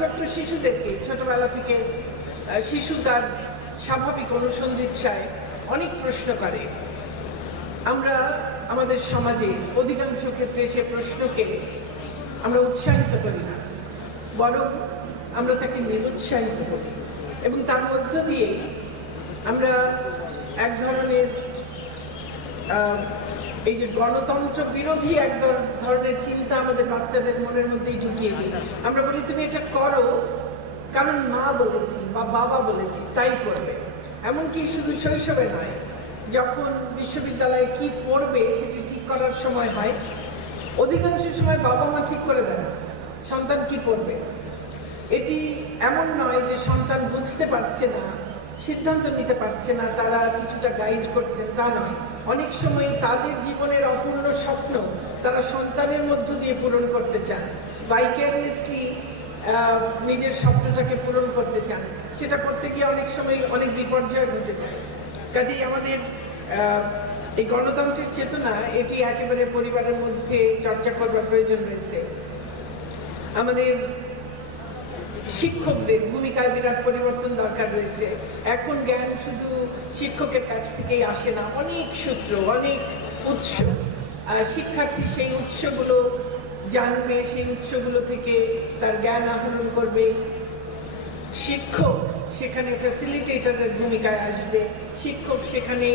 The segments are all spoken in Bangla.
ছোট্ট শিশুদেরকে ছোটবেলা থেকে শিশু তার স্বাভাবিক অনুসন্ধিৎসায় অনেক প্রশ্ন করে। আমরা আমাদের সমাজে অধিকাংশ ক্ষেত্রে সে প্রশ্নকে আমরা উৎসাহিত করি না, বরং আমরা তাকে নিরুৎসাহিত করি এবং তার মধ্য দিয়ে আমরা এক ধরনের এই যে গণতন্ত্র বিরোধী এক ধরনের চিন্তা আমাদের বাচ্চাদের মনের মধ্যেই ঢুকিয়ে দিই। আমরা বলি তুমি এটা করো কারণ মা বলেছি বা বাবা বলেছি তাই করবে। এমনকি শুধু শৈশবে নয়, যখন বিশ্ববিদ্যালয়ে কি পড়বে সেটি ঠিক করার সময় হয়, অধিকাংশ সময় বাবা মা ঠিক করে দেন সন্তান কি পড়বে। এটি এমন নয় যে সন্তান বুঝতে পারছে না, সিদ্ধান্ত নিতে পারছে না, তারা কিছুটা গাইড করছেন, তা নয়। অনেক সময় তাদের জীবনের অপূর্ণ স্বপ্ন তারা সন্তানের মধ্য দিয়ে পূরণ করতে চান, ভাইক্যারিয়াসলি নিজের স্বপ্নটাকে পূরণ করতে চান। সেটা করতে গিয়ে অনেক সময় অনেক বিপর্যয় ঘটে যায়। কাজেই আমাদের এই গণতন্ত্রের চেতনা এটি একেবারে পরিবারের মধ্যে চর্চা করবার প্রয়োজন রয়েছে। আমাদের শিক্ষকদের ভূমিকায় বিরাট পরিবর্তন দরকার রয়েছে। এখন জ্ঞান শুধু শিক্ষকের কাছ থেকেই আসে না, অনেক সূত্র, অনেক উৎস। শিক্ষার্থী সেই উৎসগুলো জানবে, সেই উৎসগুলো থেকে তার জ্ঞান আহরণ করবে। শিক্ষক সেখানে ফ্যাসিলিটেটরের ভূমিকায় আসবে, শিক্ষক সেখানে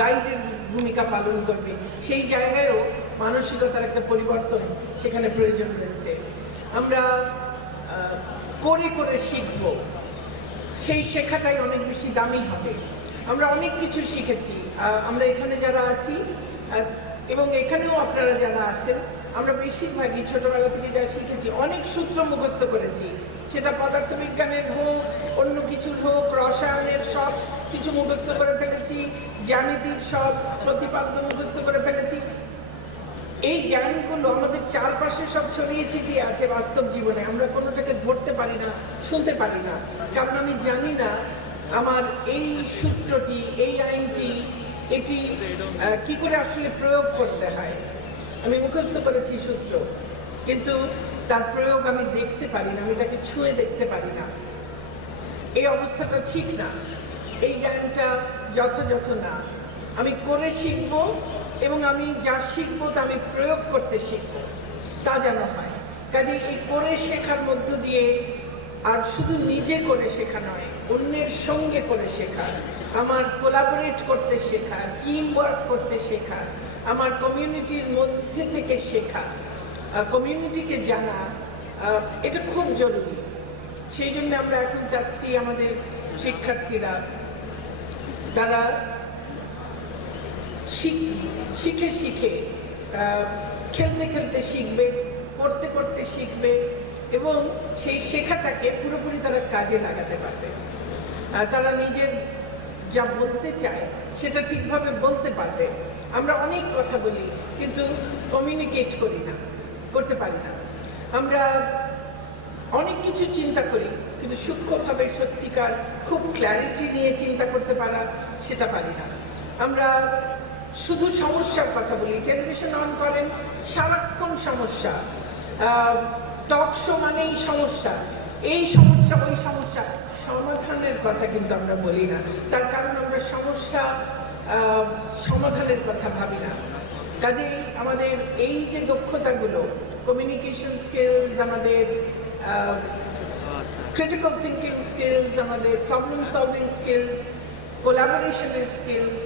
গাইডের ভূমিকা পালন করবে। সেই জায়গায়ও মানসিকতার একটা পরিবর্তন সেখানে প্রয়োজন রয়েছে। আমরা করে করে শিখব, সেই শেখাটাই অনেক বেশি দামি হবে। আমরা অনেক কিছু শিখেছি, আমরা এখানে যারা আছি এবং এখানেও আপনারা যারা আছেন, আমরা বেশিরভাগই ছোটবেলা থেকে যা শিখেছি অনেক সূত্র মুখস্থ করেছি। সেটা পদার্থবিজ্ঞানের হোক, অন্য কিছুর হোক, রসায়নের সব কিছু মুখস্থ করে ফেলেছি, জ্যামিতির সব প্রতিপাদ্য মুখস্থ করে ফেলেছি। এই জ্ঞানগুলো আমাদের চারপাশে সব ছড়িয়ে ছিটিয়ে আছে বাস্তব জীবনে। আমরা কোনোটাকে ধরতে পারি না, শুনতে পারি না, কারণ আমি জানি না আমার এই সূত্রটি, এই আইনটি, এটি কি করে আসলে প্রয়োগ করতে হয়। আমি মুখস্থ করেছি সূত্র, কিন্তু তার প্রয়োগ আমি দেখতে পারি না, আমি তাকে ছুঁয়ে দেখতে পারি না। এই অবস্থাটা ঠিক না, এই জ্ঞানটা যথাযথ না। আমি করে শিখবো এবং আমি যা শিখবো তা আমি প্রয়োগ করতে শিখবো, তা যেন হয়। কাজে এই করে শেখার মধ্য দিয়ে, আর শুধু নিজে করে শেখা নয়, অন্যের সঙ্গে করে শেখা, আমার কোলাবোরেট করতে শেখা, টিম ওয়ার্ক করতে শেখা, আমার কমিউনিটির মধ্যে থেকে শেখা, কমিউনিটিকে জানা, এটা খুব জরুরি। সেই জন্য আমরা এখন চাচ্ছি আমাদের শিক্ষার্থীরা তারা শিখে শিখে, খেলতে খেলতে শিখবে, পড়তে পড়তে শিখবে এবং সেই শেখাটাকে পুরোপুরি তারা কাজে লাগাতে পারবে। তারা নিজের যা বলতে চায় সেটা ঠিকভাবে বলতে পারবে। আমরা অনেক কথা বলি কিন্তু কমিউনিকেট করি না, করতে পারি না। আমরা অনেক কিছু চিন্তা করি কিন্তু সূক্ষ্মভাবে সত্যিকার খুব ক্ল্যারিটি নিয়ে চিন্তা করতে পারা, সেটা পারি না। আমরা শুধু সমস্যার কথা বলি, টেলিভিশন অন করেন, সারাক্ষণ সমস্যা, টক শো মানেই সমস্যা, এই সমস্যা ওই সমস্যা, সমাধানের কথা কিন্তু আমরা বলি না। তার কারণ আমরা সমস্যা সমাধানের কথা ভাবি না। কাজেই আমাদের এই যে দক্ষতাগুলো, কমিউনিকেশন স্কিলস, আমাদের ক্রিটিক্যাল থিঙ্কিং স্কিলস, আমাদের প্রবলেম সলভিং স্কিলস, কোলাবোরেশনের স্কিলস,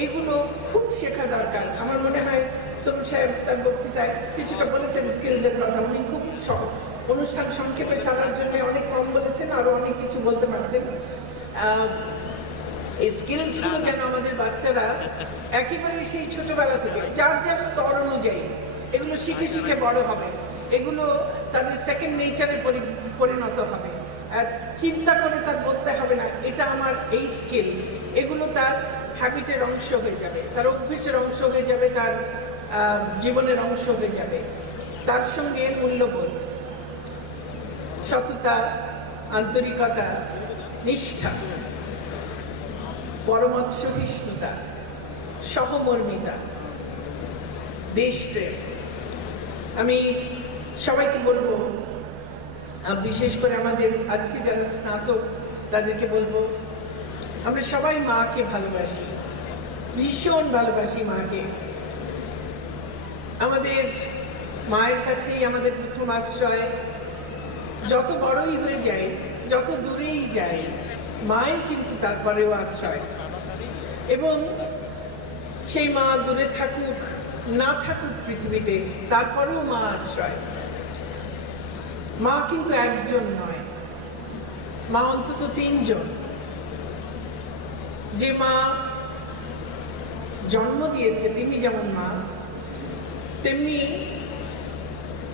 এইগুলো খুব শেখা দরকার। আমার মনে হয় সোম সাহেব তার বক্তৃতায় কিছুটা বলেছেন স্কিলসের কথা। উনি খুব অনুষ্ঠান সংক্ষেপে সারার জন্য অনেক কম বলেছেন, আরো অনেক কিছু বলতে পারতেন। এই স্কিলসগুলো যেন আমাদের বাচ্চারা একেবারে সেই ছোটবেলা থেকে যার যার স্তর অনুযায়ী এগুলো শিখে শিখে বড় হবে, এগুলো তাদের সেকেন্ড নেচারে পরিণত হবে। চিন্তা করে তার বলতে হবে না এটা আমার এই স্কিল, এগুলো তার হ্যাবিটের অংশ হয়ে যাবে, তার অভ্যেসের অংশ হয়ে যাবে, তার জীবনের অংশ হয়ে যাবে। তার সঙ্গে মূল্যবোধ, সততা, আন্তরিকতা, নিষ্ঠা, পরমত সহিষ্ণুতা, সহমর্মিতা, দেশপ্রেম। আমি সবাইকে বলবো বিশেষ করে আমাদের আজকে যারা স্নাতক তাদেরকে বলবো, আমরা সবাই মাকে ভালোবাসি, ভীষণ ভালোবাসি মাকে। আমাদের মায়ের কাছেই আমাদের প্রথম আশ্রয়। যত বড়ই হয়ে যায়, যত দূরেই যাই, মাই কিন্তু তারপরেও আশ্রয়। এবং সেই মা দূরে থাকুক না থাকুক পৃথিবীতে, তারপরেও মা আশ্রয়। মা কিন্তু একজন নয়, মা অন্তত তিনজন। যে মা জন্ম দিয়েছে তিনি যেমন মা, তেমনি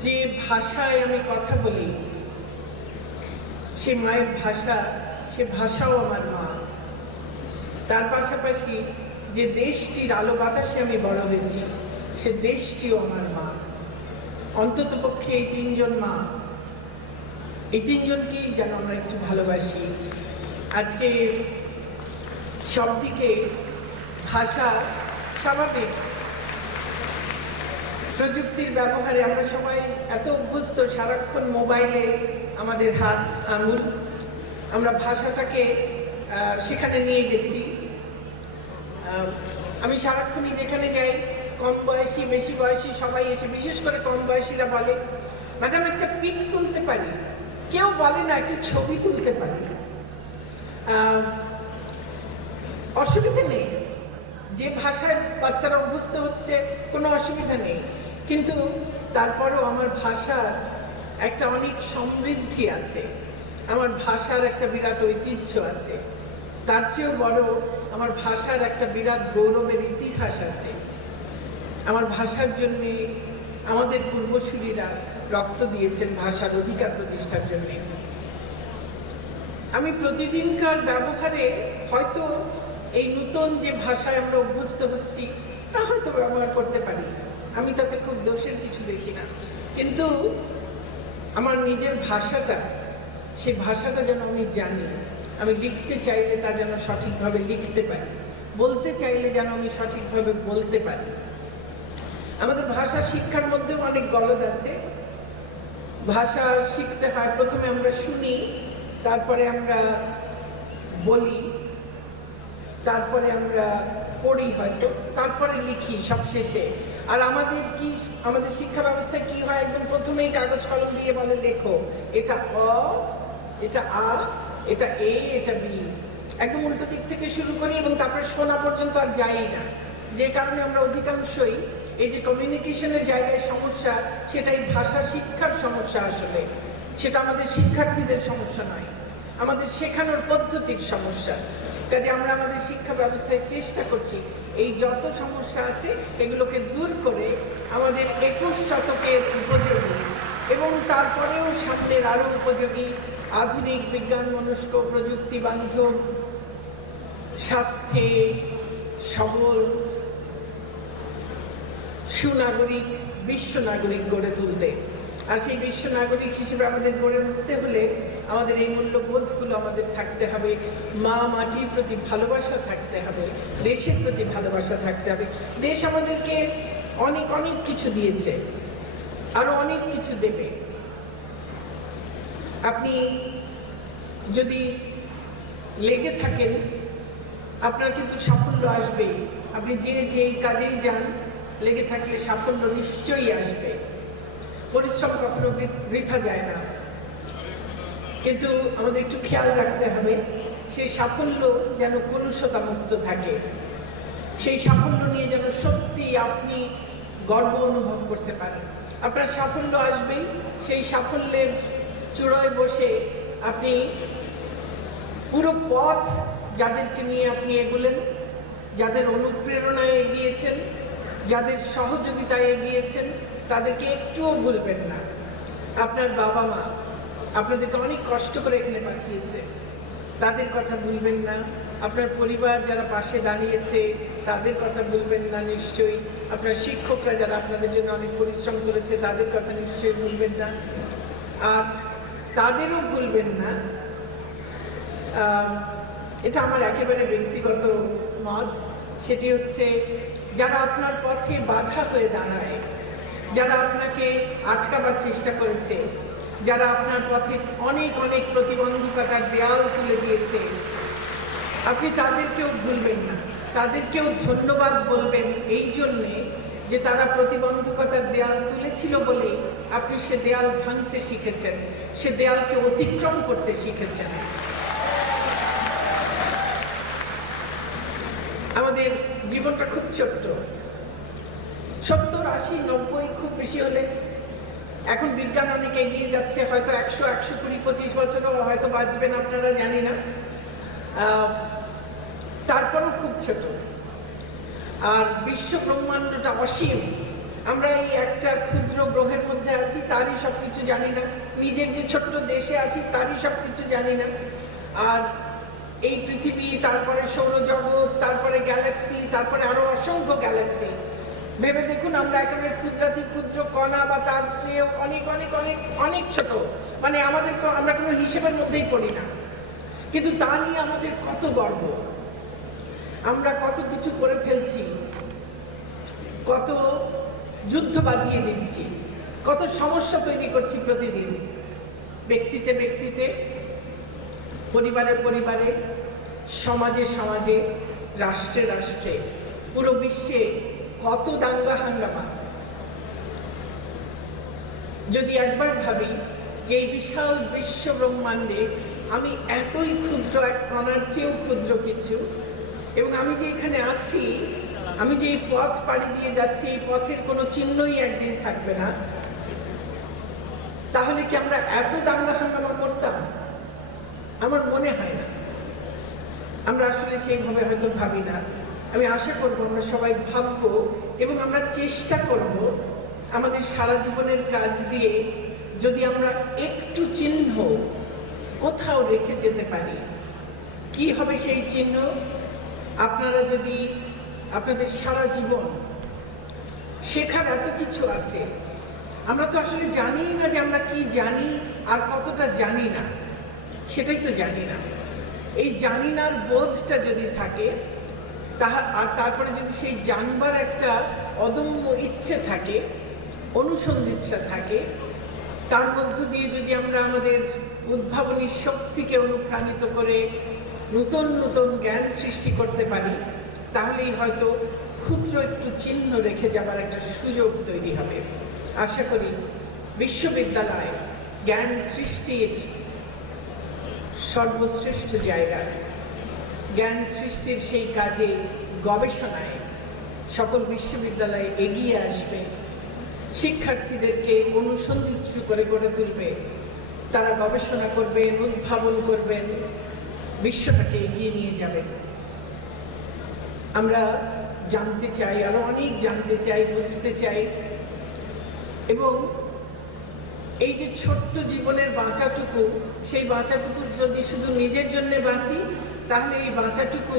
যে ভাষায় আমি কথা বলি সে মায়ের ভাষা, সে ভাষাও আমার মা। তার পাশাপাশি যে দেশটির আলো বাতাসে আমি বড় হয়েছি সে দেশটিও আমার মা। অন্তত পক্ষে এই তিনজন মা, এই তিনজনকেই যেন আমরা একটু ভালোবাসি। আজকে সব দিকে ভাষা স্বাভাবিক, প্রযুক্তির ব্যবহারে আমরা সবাই এত অভ্যস্ত, সারাক্ষণ মোবাইলে আমাদের হাত আঙুল, আমরা ভাষাটাকে সেখানে নিয়ে গেছি। আমি সারাক্ষণই যেখানে যাই, কম বয়সী বেশি বয়সী সবাই এসে, বিশেষ করে কম বয়সীরা বলে, ম্যাডাম একটা পিক তুলতে পারি? কেউ বলে না একটা ছবি তুলতে পারি। অসুবিধা নেই, যে ভাষায় বাচ্চারা অভ্যস্ত হচ্ছে কোনো অসুবিধা নেই, কিন্তু তারপরেও আমার ভাষার একটা অনেক সমৃদ্ধি আছে, আমার ভাষার একটা বিরাট ঐতিহ্য আছে। তার চেয়েও বড়, আমার ভাষার একটা বিরাট গৌরবের ইতিহাস আছে। আমার ভাষার জন্যে আমাদের পূর্বসূরীরা রক্ত দিয়েছেন ভাষার অধিকার প্রতিষ্ঠার জন্য। আমি প্রতিদিনকার ব্যবহারে হয়তো এই নতুন যে ভাষায় আমরা অভ্যস্ত হচ্ছি তা হয়তো ব্যবহার করতে পারি, আমি তাতে খুব দোষের কিছু দেখি না, কিন্তু আমার নিজের ভাষাটা, সেই ভাষাটা যেন আমি জানি, আমি লিখতে চাইলে তা যেন সঠিকভাবে লিখতে পারি, বলতে চাইলে যেন আমি সঠিকভাবে বলতে পারি। আমাদের ভাষা শিক্ষার মধ্যেও অনেক গলদ আছে। ভাষা শিখতে হয়, প্রথমে আমরা শুনি, তারপরে আমরা বলি, তারপরে আমরা পড়ি হয়তো, তারপরে লিখি সবশেষে। আর আমাদের শিক্ষা ব্যবস্থায় কি হয়, একদম প্রথমেই কাগজ কলম দিয়ে বলে লেখো, এটা অ, এটা আ, এটা এ, এটা বি, একদম উল্টো দিক থেকে শুরু করি এবং তারপরে শোনা পর্যন্ত আর যাই না। যে কারণে আমরা অধিকাংশই এই যে কমিউনিকেশনের জায়গায় সমস্যা, সেটাই ভাষা শিক্ষার সমস্যা। আসলে সেটা আমাদের শিক্ষার্থীদের সমস্যা নয়, আমাদের শেখানোর পদ্ধতির সমস্যা। কাজে আমরা আমাদের শিক্ষা ব্যবস্থায় চেষ্টা করছি এই যত সমস্যা আছে এগুলোকে দূর করে আমাদের 21 শতকের উপযোগী এবং তারপরেও সামনের আরো উপযোগী, আধুনিক, বিজ্ঞান মনস্ক, প্রযুক্তি বান্ধব, স্বাস্থ্যে সবল সুনাগরিক, বিশ্ব নাগরিক গড়ে তুলতে। আর সেই বিশ্ব নাগরিক হিসেবে আমাদের গড়ে উঠতে হলে আমাদের এই মূল্যবোধগুলো আমাদের থাকতে হবে। মা মাটির প্রতি ভালোবাসা থাকতে হবে, দেশের প্রতি ভালোবাসা থাকতে হবে। দেশ আমাদেরকে অনেক অনেক কিছু দিয়েছে, আরো অনেক কিছু দেবে। আপনি যদি লেগে থাকেন আপনার কিন্তু সাফল্য আসবেই। আপনি যে কাজেই যান, লেগে থাকলে সাফল্য নিশ্চয়ই আসবে। পরিশ্রম কখনো বৃথা যায় না, কিন্তু আমাদের একটু খেয়াল রাখতে হবে সেই সাফল্য যেন কলুষতা মুক্ত থাকে, সেই সাফল্য নিয়ে যেন সত্যি আপনি গর্ব অনুভব করতে পারেন। আপনার সাফল্য আসবেই, সেই সাফল্যের চূড়ায় বসে আপনি পুরো পথ যাদেরকে নিয়ে আপনি এগোলেন, যাদের অনুপ্রেরণায় এগিয়েছেন, যাদের সহযোগিতায় এগিয়েছেন, তাদেরকে একটুও ভুলবেন না। আপনার বাবা মা আপনাদেরকে অনেক কষ্ট করে এখানে পাঠিয়েছে, তাদের কথা ভুলবেন না। আপনার পরিবার যারা পাশে দাঁড়িয়েছে তাদের কথা ভুলবেন না নিশ্চয়ই। আপনার শিক্ষকরা যারা আপনাদের জন্য অনেক পরিশ্রম করেছে তাদের কথা নিশ্চয়ই ভুলবেন না। আর তাদেরও ভুলবেন না, এটা আমার একেবারে ব্যক্তিগত মত, সেটি হচ্ছে যারা আপনার পথে বাধা হয়ে দাঁড়ায়, যারা আপনাকে আটকাবার চেষ্টা করেছে, যারা আপনার পথে অনেক অনেক প্রতিবন্ধকতার দেয়াল তুলে দিয়েছে, আপনি তাদেরকেও ভুলবেন না, তাদেরকেও ধন্যবাদ বলবেন এই জন্যে যে তারা প্রতিবন্ধকতার দেয়াল তুলেছিল বলে আপনি সে দেয়াল ভাঙতে শিখেছেন, সে দেয়ালকে অতিক্রম করতে শিখেছেন। আমাদের জীবনটা খুব ছোট্ট, 70, 80, 90 খুব বেশি হলে। এখন বিজ্ঞান অনেক এগিয়ে যাচ্ছে, হয়তো 100, 120, 25 বছরও হয়তো বাঁচবেন আপনারা, জানি না। তারপরও খুব ছোট। আর বিশ্ব ব্রহ্মাণ্ডটা অসীম। আমরা এই একটা ক্ষুদ্র গ্রহের মধ্যে আছি, তারই সবকিছু জানি না। নিজের যে ছোট্ট দেশে আছি তারই সবকিছু জানি না। আর এই পৃথিবী, তারপরে সৌরজগৎ, তারপরে গ্যালাক্সি, তারপরে আরো অসংখ্য গ্যালাক্সি। ভেবে দেখুন, আমরা একেবারে ক্ষুদ্রাতি ক্ষুদ্র কণা বা তার চেয়ে অনেক অনেক অনেক অনেক ছোট, মানে আমরা কোনো হিসেবের মধ্যেই পড়ি না। কিন্তু তা নিয়ে আমাদের কত গর্ব, আমরা কত কিছু করে ফেলছি, কত যুদ্ধ বাঁধিয়ে দিচ্ছি, কত সমস্যা তৈরি করছি প্রতিদিন, ব্যক্তিতে ব্যক্তিতে, পরিবারে পরিবারে, সমাজে সমাজে, রাষ্ট্রে রাষ্ট্রে, পুরো বিশ্বে কত দাঙ্গা হাঙ্গামা। যদি একবার ভাবি যে এই বিশাল বিশ্ব ব্রহ্মাণ্ডে আমি এতই ক্ষুদ্র, এক কণার চেয়েও ক্ষুদ্র কিছু, এবং আমি যে এখানে আছি, আমি যে এই পথ পাড়ি দিয়ে যাচ্ছি, এই পথের কোনো চিহ্নই একদিন থাকবে না, তাহলে কি আমরা এত দাঙ্গা হাঙ্গামা করতাম? আমার মনে হয় না। আমরা আসলে সেইভাবে হয়তো ভাবি না। আমি আশা করব আমরা সবাই ভাববো এবং আমরা চেষ্টা করব আমাদের সারা জীবনের কাজ দিয়ে যদি আমরা একটু চিহ্ন কোথাও রেখে যেতে পারি। কি হবে সেই চিহ্ন? আপনারা যদি আপনাদের সারা জীবন, শেখার এত কিছু আছে, আমরা তো আসলে জানি না যে আমরা কি জানি আর কতটা জানি না, সেটাই তো জানি না। এই জানি নার বোধটা যদি থাকে, আর তারপরে যদি সেই জানবার একটা অদম্য ইচ্ছে থাকে, অনুসন্ধিৎসা থাকে, তার মধ্য দিয়ে যদি আমরা আমাদের উদ্ভাবনী শক্তিকে অনুপ্রাণিত করে নতুন নতুন জ্ঞান সৃষ্টি করতে পারি, তাহলেই হয়তো ক্ষুদ্র একটু চিহ্ন রেখে যাবার একটা সুযোগ তৈরি হবে। আশা করি বিশ্ববিদ্যালয় জ্ঞান সৃষ্টির সর্বশ্রেষ্ঠ জায়গা, জ্ঞান সৃষ্টির সেই কাজে, গবেষণায় সকল বিশ্ববিদ্যালয়ে এগিয়ে আসবে, শিক্ষার্থীদেরকে অনুসন্ধিৎসু করে গড়ে তুলবে, তারা গবেষণা করবেন, উদ্ভাবন করবেন, বিশ্বটাকে এগিয়ে নিয়ে যাবেন। আমরা জানতে চাই, আরো অনেক জানতে চাই, বুঝতে চাই, এবং এই যে ছোট্ট জীবনের বাঁচাটুকু, সেই বাঁচাটুকু যদি শুধু নিজের জন্য বাঁচি, তাহলে এই বাঁচাটুকু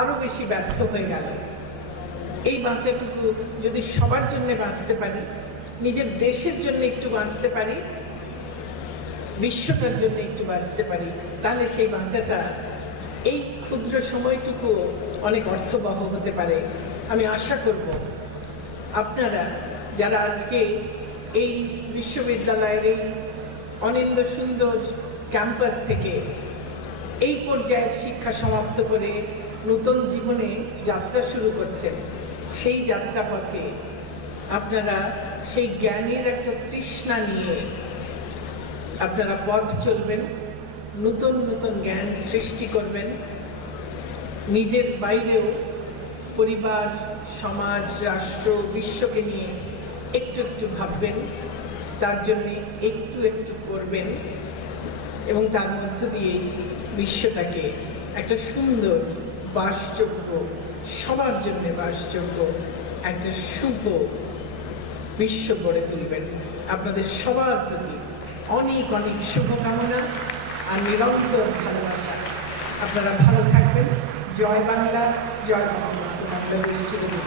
আরো বেশি ব্যর্থ হয়ে গেল। এই বাঁচাটুকু যদি সবার জন্য বাঁচতে পারি, নিজের দেশের জন্য একটু বাঁচতে পারি, বিশ্বটার জন্য একটু বাঁচতে পারি, তাহলে সেই বাঁচাটা এই ক্ষুদ্র সময়টুকু অনেক অর্থবহ হতে পারে। আমি আশা করব আপনারা যারা আজকে এই বিশ্ববিদ্যালয়ের এই অনিন্দ সুন্দর ক্যাম্পাস থেকে এই পর্যায়ের শিক্ষা সমাপ্ত করে নতুন জীবনে যাত্রা শুরু করছেন, সেই যাত্রাপথে আপনারা সেই জ্ঞানের একটা তৃষ্ণা নিয়ে আপনারা পথ চলবেন, নতুন নতুন জ্ঞান সৃষ্টি করবেন, নিজের বাইরেও পরিবার, সমাজ, রাষ্ট্র, বিশ্বকে নিয়ে একটু একটু ভাববেন, তার জন্যে একটু একটু করবেন, এবং তার মধ্য দিয়ে বিশ্বটাকে একটা সুন্দর, বাসযোগ্য, সবার জন্য বাসযোগ্য একটা শুভ বিশ্ব গড়ে তুলবেন। আপনাদের সবার প্রতি অনেক অনেক শুভকামনা আর নিরন্তর ভালোবাসা। আপনারা ভালো থাকবেন। জয় বাংলা, জয় বঙ্গবন্ধু, বাংলাদেশ চিরদিন।